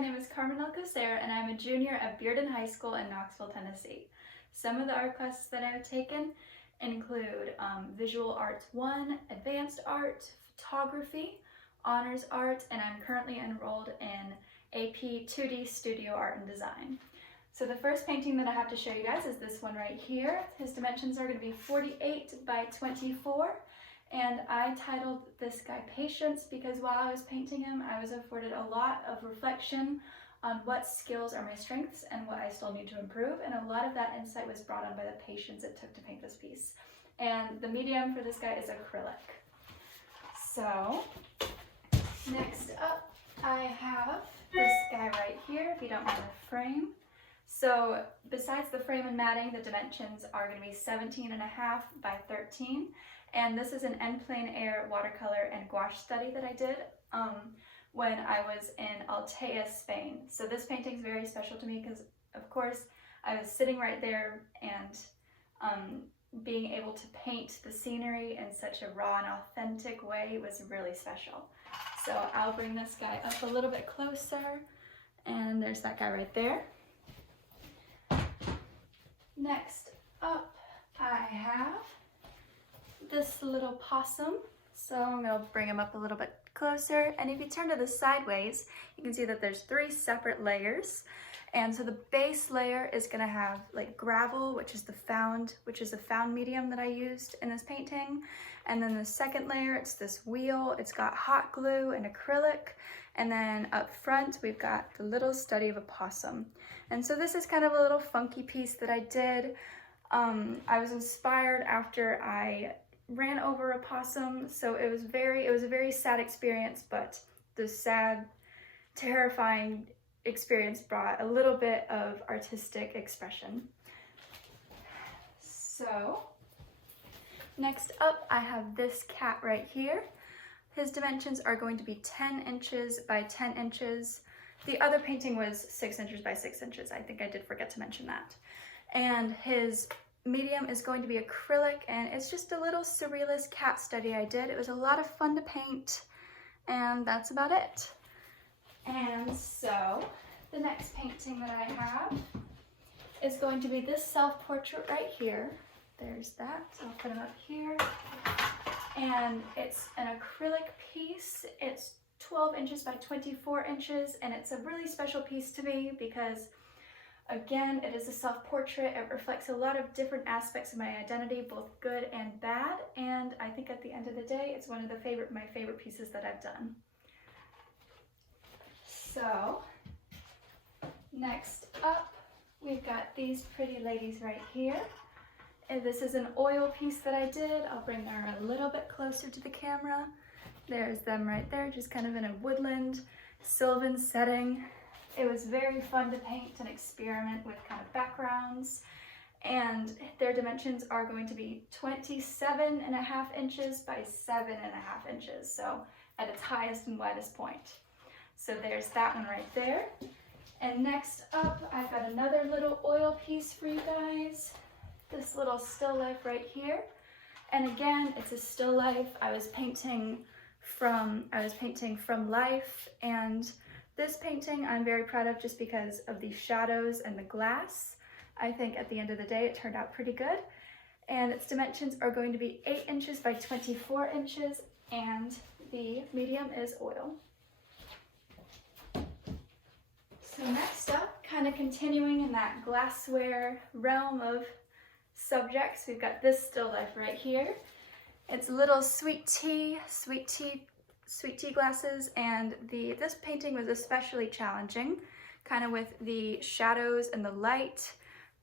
my name is Carmen Alcocer and I'm a junior at Bearden High School in Knoxville, Tennessee. Some of the art classes that I've taken include Visual Arts 1, Advanced Art, Photography, Honors Art, and I'm currently enrolled in AP 2D Studio Art and Design. So the first painting that I have to show you guys is this one right here. His dimensions are going to be 48 by 24. And I titled this guy Patience because while I was painting him, I was afforded a lot of reflection on what skills are my strengths and what I still need to improve. And a lot of that insight was brought on by the patience it took to paint this piece. And the medium for this guy is acrylic. So next up, I have this guy right here, if you don't mind the frame. So besides the frame and matting, the dimensions are going to be 17.5 by 13. And this is an en plein air watercolor and gouache study that I did when I was in Altea, Spain. So this painting is very special to me because, of course, I was sitting right there and being able to paint the scenery in such a raw and authentic way was really special. So I'll bring this guy up a little bit closer, and there's that guy right there. Next up, I have this little possum. So I'm going to bring him up a little bit closer, and if you turn to the sideways, you can see that there's 3 separate layers. And so the base layer is going to have like gravel, which is a found medium that I used in this painting. And then the second layer, it's this wheel. It's got hot glue and acrylic. And then up front, we've got the little study of a possum. And so this is kind of a little funky piece that I did. I was inspired after I ran over a possum, so it was a very sad experience, but the sad, terrifying experience brought a little bit of artistic expression. So next up, I have this cat right here. His dimensions are going to be 10 inches by 10 inches. The other painting was 6 inches by 6 inches. I think I did forget to mention that. And his medium is going to be acrylic, and it's just a little surrealist cat study I did. It was a lot of fun to paint, and that's about it. And so the next painting that I have is going to be this self-portrait right here. There's that. So I'll put him up here. And it's an acrylic piece. It's 12 inches by 24 inches, and it's a really special piece to me because, again, it is a self-portrait. It reflects a lot of different aspects of my identity, both good and bad, and I think at the end of the day, it's one of my favorite pieces that I've done. So, next up, we've got these pretty ladies right here. And this is an oil piece that I did. I'll bring her a little bit closer to the camera. There's them right there, just kind of in a woodland, sylvan setting. It was very fun to paint and experiment with kind of backgrounds, and their dimensions are going to be 27.5 inches by 7.5 inches, so at its highest and widest point. So there's that one right there. And next up, I've got another little oil piece for you guys. This little still life right here. And again, it's a still life. I was painting from life, and this painting I'm very proud of just because of the shadows and the glass. I think at the end of the day it turned out pretty good. And its dimensions are going to be 8 inches by 24 inches, and the medium is oil. So next up, kind of continuing in that glassware realm of subjects, we've got this still life right here. It's little sweet tea glasses, and this painting was especially challenging, kind of with the shadows and the light,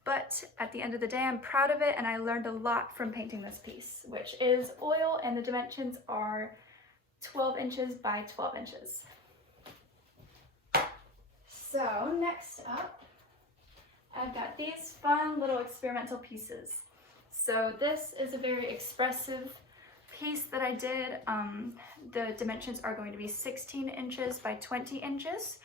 but at the end of the day I'm proud of it, and I learned a lot from painting this piece, which is oil, and the dimensions are 12 inches by 12 inches. So next up, I've got these fun little experimental pieces. So this is a very expressive piece that I did. The dimensions are going to be 16 inches by 20 inches,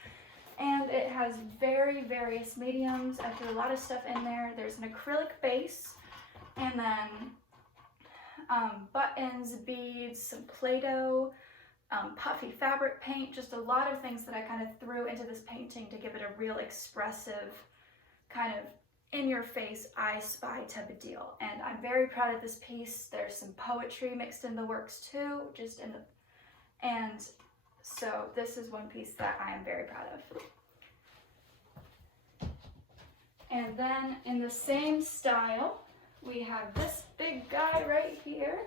and it has various mediums. I threw a lot of stuff in there. There's an acrylic base, and then buttons, beads, some Play-Doh, puffy fabric paint, just a lot of things that I kind of threw into this painting to give it a real expressive, kind of in-your-face, I spy type of deal. And I'm very proud of this piece. There's some poetry mixed in the works too, and so this is one piece that I am very proud of. And then in the same style, we have this big guy right here.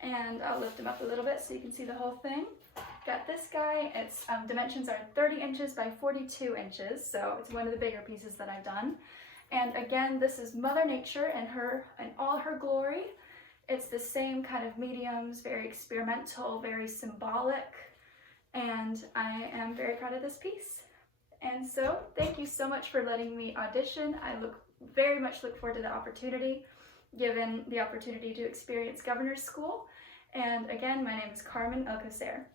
And I'll lift him up a little bit so you can see the whole thing. Got this guy, its dimensions are 30 inches by 42 inches, so it's one of the bigger pieces that I've done. And again, this is Mother Nature and all her glory. It's the same kind of mediums, very experimental, very symbolic, and I am very proud of this piece. And so, thank you so much for letting me audition. I very much look forward to the opportunity, given the opportunity to experience Governor's School. And again, my name is Carmen Alcocer.